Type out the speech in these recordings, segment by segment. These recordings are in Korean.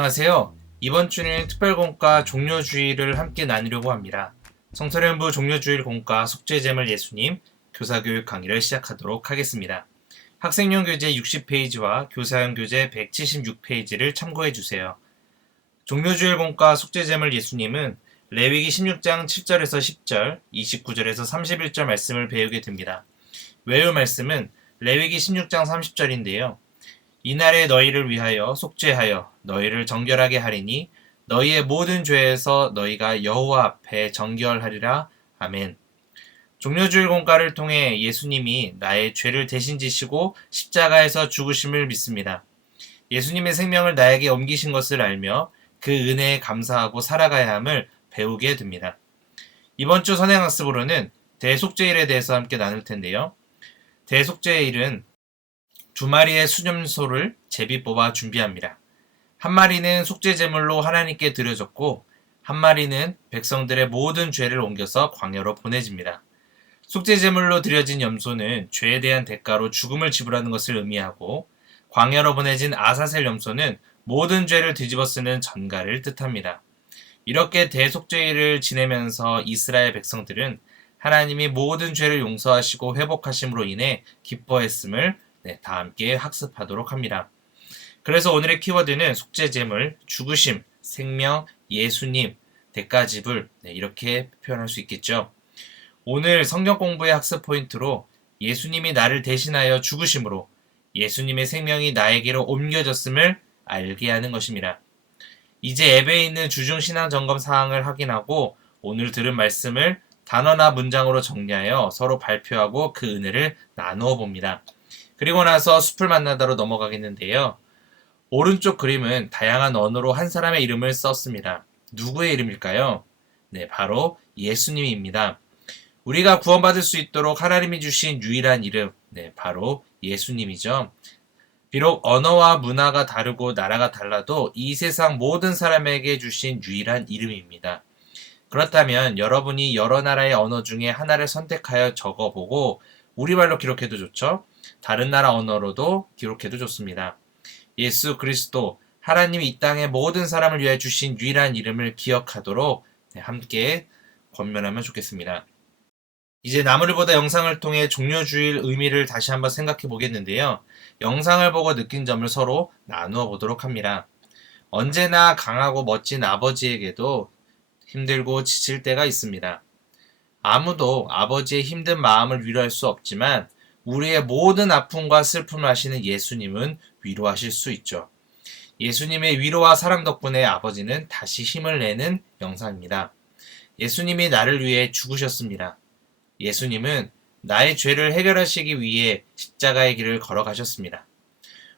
안녕하세요. 이번 주는 특별공과 종료주의를 함께 나누려고 합니다. 성서련부 종료주일 공과 속죄제물 예수님 교사교육 강의를 시작하도록 하겠습니다. 학생용 교재 60페이지와 교사용 교재 176페이지를 참고해 주세요. 종료주일 공과 속죄제물 예수님은 레위기 16장 7절에서 10절, 29절에서 31절 말씀을 배우게 됩니다. 외울 말씀은 레위기 16장 30절인데요. 이날에 너희를 위하여 속죄하여 너희를 정결하게 하리니 너희의 모든 죄에서 너희가 여호와 앞에 정결하리라. 아멘. 종료주일 공가를 통해 예수님이 나의 죄를 대신 지시고 십자가에서 죽으심을 믿습니다. 예수님의 생명을 나에게 옮기신 것을 알며 그 은혜에 감사하고 살아가야 함을 배우게 됩니다. 이번 주 선행학습으로는 대속죄일에 대해서 함께 나눌 텐데요. 대속죄일은 두 마리의 수념소를 제비 뽑아 준비합니다. 한 마리는 속죄 제물로 하나님께 드려졌고 한 마리는 백성들의 모든 죄를 옮겨서 광야로 보내집니다. 속죄 제물로 드려진 염소는 죄에 대한 대가로 죽음을 지불하는 것을 의미하고 광야로 보내진 아사셀 염소는 모든 죄를 뒤집어 쓰는 전가를 뜻합니다. 이렇게 대속죄일을 지내면서 이스라엘 백성들은 하나님이 모든 죄를 용서하시고 회복하심으로 인해 기뻐했음을 네, 다 함께 학습하도록 합니다. 그래서 오늘의 키워드는 속죄제물, 죽으심, 생명, 예수님, 대가지불 네, 이렇게 표현할 수 있겠죠. 오늘 성경 공부의 학습 포인트로 예수님이 나를 대신하여 죽으심으로 예수님의 생명이 나에게로 옮겨졌음을 알게 하는 것입니다. 이제 앱에 있는 주중 신앙 점검 사항을 확인하고 오늘 들은 말씀을 단어나 문장으로 정리하여 서로 발표하고 그 은혜를 나누어 봅니다. 그리고 나서 숲을 만나다로 넘어가겠는데요. 오른쪽 그림은 다양한 언어로 한 사람의 이름을 썼습니다. 누구의 이름일까요? 네, 바로 예수님입니다. 우리가 구원받을 수 있도록 하나님이 주신 유일한 이름, 네, 바로 예수님이죠. 비록 언어와 문화가 다르고 나라가 달라도 이 세상 모든 사람에게 주신 유일한 이름입니다. 그렇다면 여러분이 여러 나라의 언어 중에 하나를 선택하여 적어보고 우리말로 기록해도 좋죠? 다른 나라 언어로도 기록해도 좋습니다. 예수 그리스도 하나님이 이 땅의 모든 사람을 위해 주신 유일한 이름을 기억하도록 네, 함께 권면하면 좋겠습니다. 이제 나무를 보다 영상을 통해 종료주일 의미를 다시 한번 생각해 보겠는데요. 영상을 보고 느낀 점을 서로 나누어 보도록 합니다. 언제나 강하고 멋진 아버지에게도 힘들고 지칠 때가 있습니다. 아무도 아버지의 힘든 마음을 위로할 수 없지만 우리의 모든 아픔과 슬픔을 하시는 예수님은 위로하실 수 있죠. 예수님의 위로와 사랑 덕분에 아버지는 다시 힘을 내는 영상입니다. 예수님이 나를 위해 죽으셨습니다. 예수님은 나의 죄를 해결하시기 위해 십자가의 길을 걸어가셨습니다.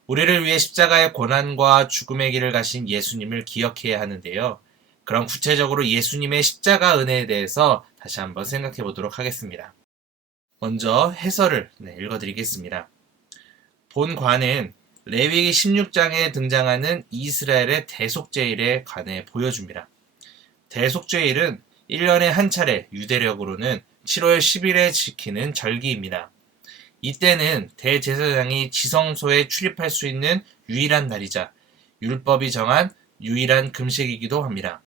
우리를 위해 십자가의 고난과 죽음의 길을 가신 예수님을 기억해야 하는데요. 그럼 구체적으로 예수님의 십자가 은혜에 대해서 다시 한번 생각해 보도록 하겠습니다. 먼저 해설을 네, 읽어드리겠습니다. 본관은 레위기 16장에 등장하는 이스라엘의 대속죄일에 관해 보여줍니다. 대속죄일은 1년에 한 차례 유대력으로는 7월 10일에 지키는 절기입니다. 이때는 대제사장이 지성소에 출입할 수 있는 유일한 날이자 율법이 정한 유일한 금식이기도 합니다.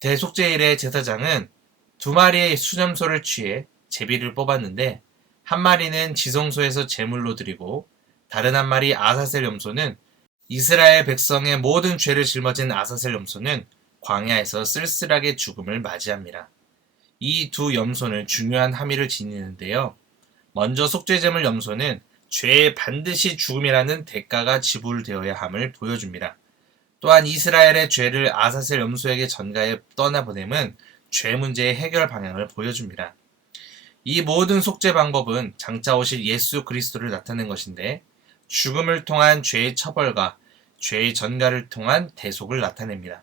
대속죄일의 제사장은 두 마리의 수염소를 취해 제비를 뽑았는데 한 마리는 지성소에서 제물로 드리고 다른 한 마리 아사셀 염소는 이스라엘 백성의 모든 죄를 짊어진 아사셀 염소는 광야에서 쓸쓸하게 죽음을 맞이합니다. 이 두 염소는 중요한 함의를 지니는데요. 먼저 속죄제물 염소는 죄에 반드시 죽음이라는 대가가 지불되어야 함을 보여줍니다. 또한 이스라엘의 죄를 아사셀 염소에게 전가해 떠나보냄은 죄 문제의 해결 방향을 보여줍니다. 이 모든 속죄 방법은 장차 오실 예수 그리스도를 나타낸 것인데 죽음을 통한 죄의 처벌과 죄의 전가를 통한 대속을 나타냅니다.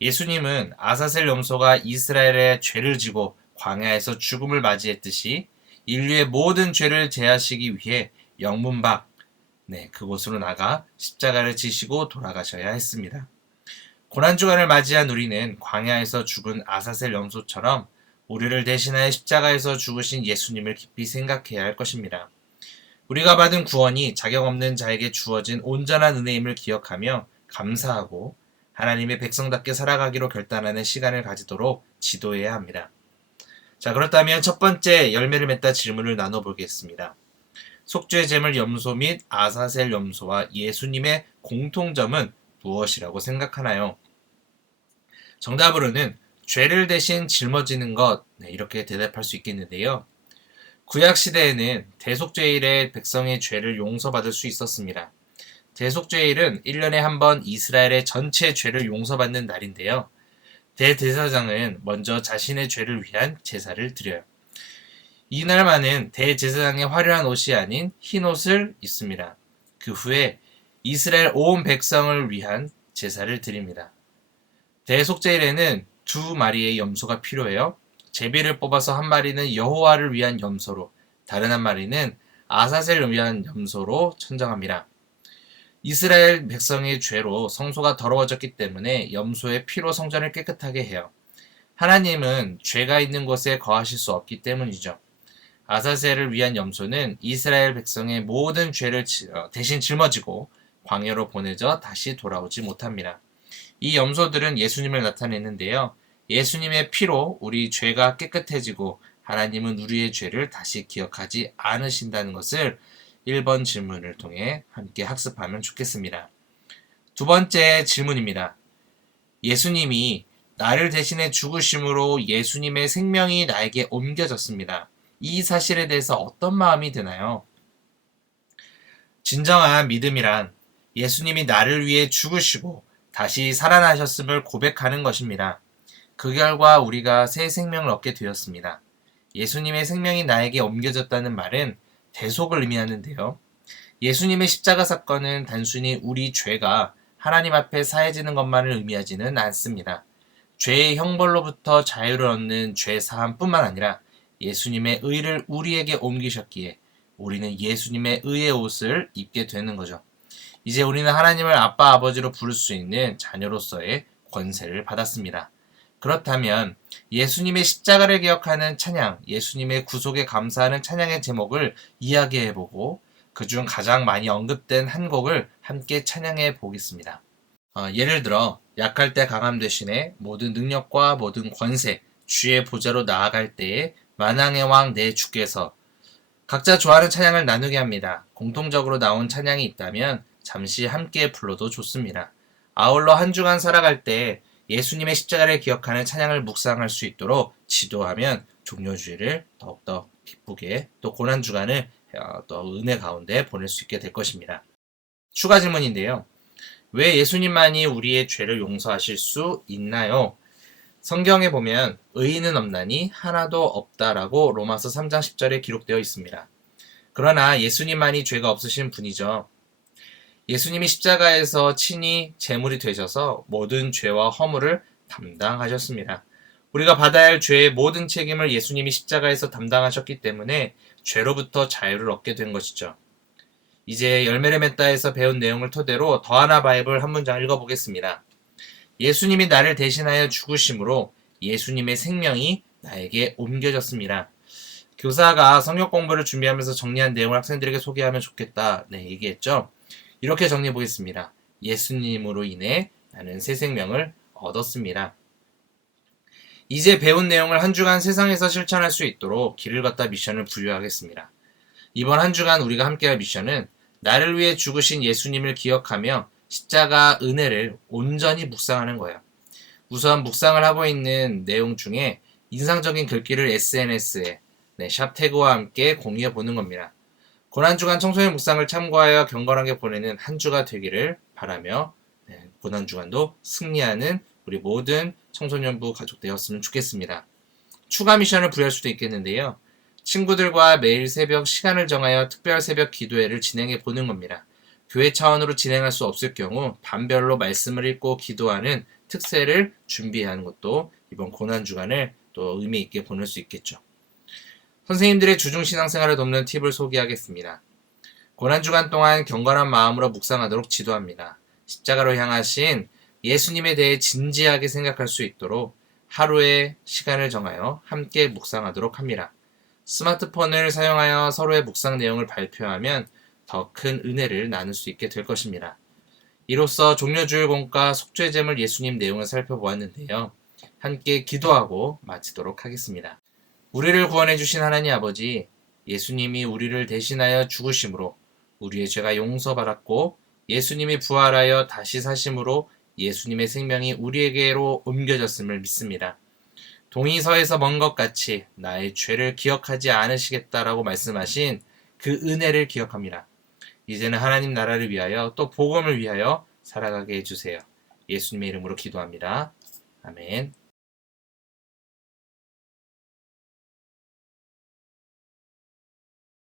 예수님은 아사셀 염소가 이스라엘의 죄를 지고 광야에서 죽음을 맞이했듯이 인류의 모든 죄를 제하시기 위해 영문 밖, 네, 그곳으로 나가 십자가를 지시고 돌아가셔야 했습니다. 고난 주간을 맞이한 우리는 광야에서 죽은 아사셀 염소처럼 우리를 대신하여 십자가에서 죽으신 예수님을 깊이 생각해야 할 것입니다. 우리가 받은 구원이 자격 없는 자에게 주어진 온전한 은혜임을 기억하며 감사하고 하나님의 백성답게 살아가기로 결단하는 시간을 가지도록 지도해야 합니다. 자, 그렇다면 첫 번째 열매를 맺다 질문을 나눠보겠습니다. 속죄 제물 염소 및 아사셀 염소와 예수님의 공통점은 무엇이라고 생각하나요? 정답으로는 죄를 대신 짊어지는 것 네, 이렇게 대답할 수 있겠는데요. 구약 시대에는 대속죄일에 백성의 죄를 용서받을 수 있었습니다. 대속죄일은 1년에 한 번 이스라엘의 전체 죄를 용서받는 날인데요. 대제사장은 먼저 자신의 죄를 위한 제사를 드려요. 이날만은 대제사장의 화려한 옷이 아닌 흰 옷을 입습니다. 그 후에 이스라엘 온 백성을 위한 제사를 드립니다. 대속제일에는 두 마리의 염소가 필요해요. 제비를 뽑아서 한 마리는 여호와를 위한 염소로, 다른 한 마리는 아사셀을 위한 염소로 천정합니다. 이스라엘 백성의 죄로 성소가 더러워졌기 때문에 염소의 피로 성전을 깨끗하게 해요. 하나님은 죄가 있는 곳에 거하실 수 없기 때문이죠. 아사셀을 위한 염소는 이스라엘 백성의 모든 죄를 어, 대신 짊어지고 광야로 보내져 다시 돌아오지 못합니다. 이 염소들은 예수님을 나타내는데요. 예수님의 피로 우리 죄가 깨끗해지고 하나님은 우리의 죄를 다시 기억하지 않으신다는 것을 1번 질문을 통해 함께 학습하면 좋겠습니다. 두 번째 질문입니다. 예수님이 나를 대신해 죽으심으로 예수님의 생명이 나에게 옮겨졌습니다. 이 사실에 대해서 어떤 마음이 드나요? 진정한 믿음이란 예수님이 나를 위해 죽으시고 다시 살아나셨음을 고백하는 것입니다. 그 결과 우리가 새 생명을 얻게 되었습니다. 예수님의 생명이 나에게 옮겨졌다는 말은 대속을 의미하는데요. 예수님의 십자가 사건은 단순히 우리 죄가 하나님 앞에 사해지는 것만을 의미하지는 않습니다. 죄의 형벌로부터 자유를 얻는 죄 사함뿐만 아니라 예수님의 의를 우리에게 옮기셨기에 우리는 예수님의 의의 옷을 입게 되는 거죠. 이제 우리는 하나님을 아빠 아버지로 부를 수 있는 자녀로서의 권세를 받았습니다. 그렇다면 예수님의 십자가를 기억하는 찬양, 예수님의 구속에 감사하는 찬양의 제목을 이야기해보고 그중 가장 많이 언급된 한 곡을 함께 찬양해 보겠습니다. 어, 예를 들어 약할 때 강함 대신에 모든 능력과 모든 권세, 주의 보좌로 나아갈 때에 만왕의 왕 내 주께서 각자 좋아하는 찬양을 나누게 합니다. 공통적으로 나온 찬양이 있다면 잠시 함께 불러도 좋습니다. 아울러 한 주간 살아갈 때 예수님의 십자가를 기억하는 찬양을 묵상할 수 있도록 지도하면 종료주의를 더욱더 기쁘게 또 고난 주간을 어, 또 은혜 가운데 보낼 수 있게 될 것입니다. 추가 질문인데요. 왜 예수님만이 우리의 죄를 용서하실 수 있나요? 성경에 보면 의인은 없나니 하나도 없다라고 로마서 3장 10절에 기록되어 있습니다. 그러나 예수님만이 죄가 없으신 분이죠. 예수님이 십자가에서 친히 제물이 되셔서 모든 죄와 허물을 담당하셨습니다. 우리가 받아야 할 죄의 모든 책임을 예수님이 십자가에서 담당하셨기 때문에 죄로부터 자유를 얻게 된 것이죠. 이제 열매를 맺다에서 배운 내용을 토대로 더하나 바이블 한 문장 읽어보겠습니다. 예수님이 나를 대신하여 죽으심으로 예수님의 생명이 나에게 옮겨졌습니다. 교사가 성역 공부를 준비하면서 정리한 내용을 학생들에게 소개하면 좋겠다. 네, 얘기했죠. 이렇게 정리해 보겠습니다. 예수님으로 인해 나는 새 생명을 얻었습니다. 이제 배운 내용을 한 주간 세상에서 실천할 수 있도록 길을 걷다 미션을 부여하겠습니다. 이번 한 주간 우리가 함께할 미션은 나를 위해 죽으신 예수님을 기억하며 십자가 은혜를 온전히 묵상하는 거예요. 우선 묵상을 하고 있는 내용 중에 인상적인 글귀를 SNS에 네, 샵 태그와 함께 공유해 보는 겁니다. 고난주간 청소년 묵상을 참고하여 경건하게 보내는 한 주가 되기를 바라며 네, 고난주간도 승리하는 우리 모든 청소년부 가족 되었으면 좋겠습니다. 추가 미션을 부여할 수도 있겠는데요. 친구들과 매일 새벽 시간을 정하여 특별 새벽 기도회를 진행해 보는 겁니다. 교회 차원으로 진행할 수 없을 경우 반별로 말씀을 읽고 기도하는 특세를 준비하는 것도 이번 고난 주간을 또 의미 있게 보낼 수 있겠죠. 선생님들의 주중 신앙생활을 돕는 팁을 소개하겠습니다. 고난 주간 동안 경건한 마음으로 묵상하도록 지도합니다. 십자가로 향하신 예수님에 대해 진지하게 생각할 수 있도록 하루에 시간을 정하여 함께 묵상하도록 합니다. 스마트폰을 사용하여 서로의 묵상 내용을 발표하면 더 큰 은혜를 나눌 수 있게 될 것입니다. 이로써 종려주일 공과 속죄제물 예수님 내용을 살펴보았는데요. 함께 기도하고 마치도록 하겠습니다. 우리를 구원해 주신 하나님 아버지, 예수님이 우리를 대신하여 죽으심으로 우리의 죄가 용서받았고 예수님이 부활하여 다시 사심으로 예수님의 생명이 우리에게로 옮겨졌음을 믿습니다. 동의서에서 먼 것 같이 나의 죄를 기억하지 않으시겠다라고 말씀하신 그 은혜를 기억합니다. 이제는 하나님 나라를 위하여 또 복음을 위하여 살아가게 해주세요. 예수님의 이름으로 기도합니다. 아멘.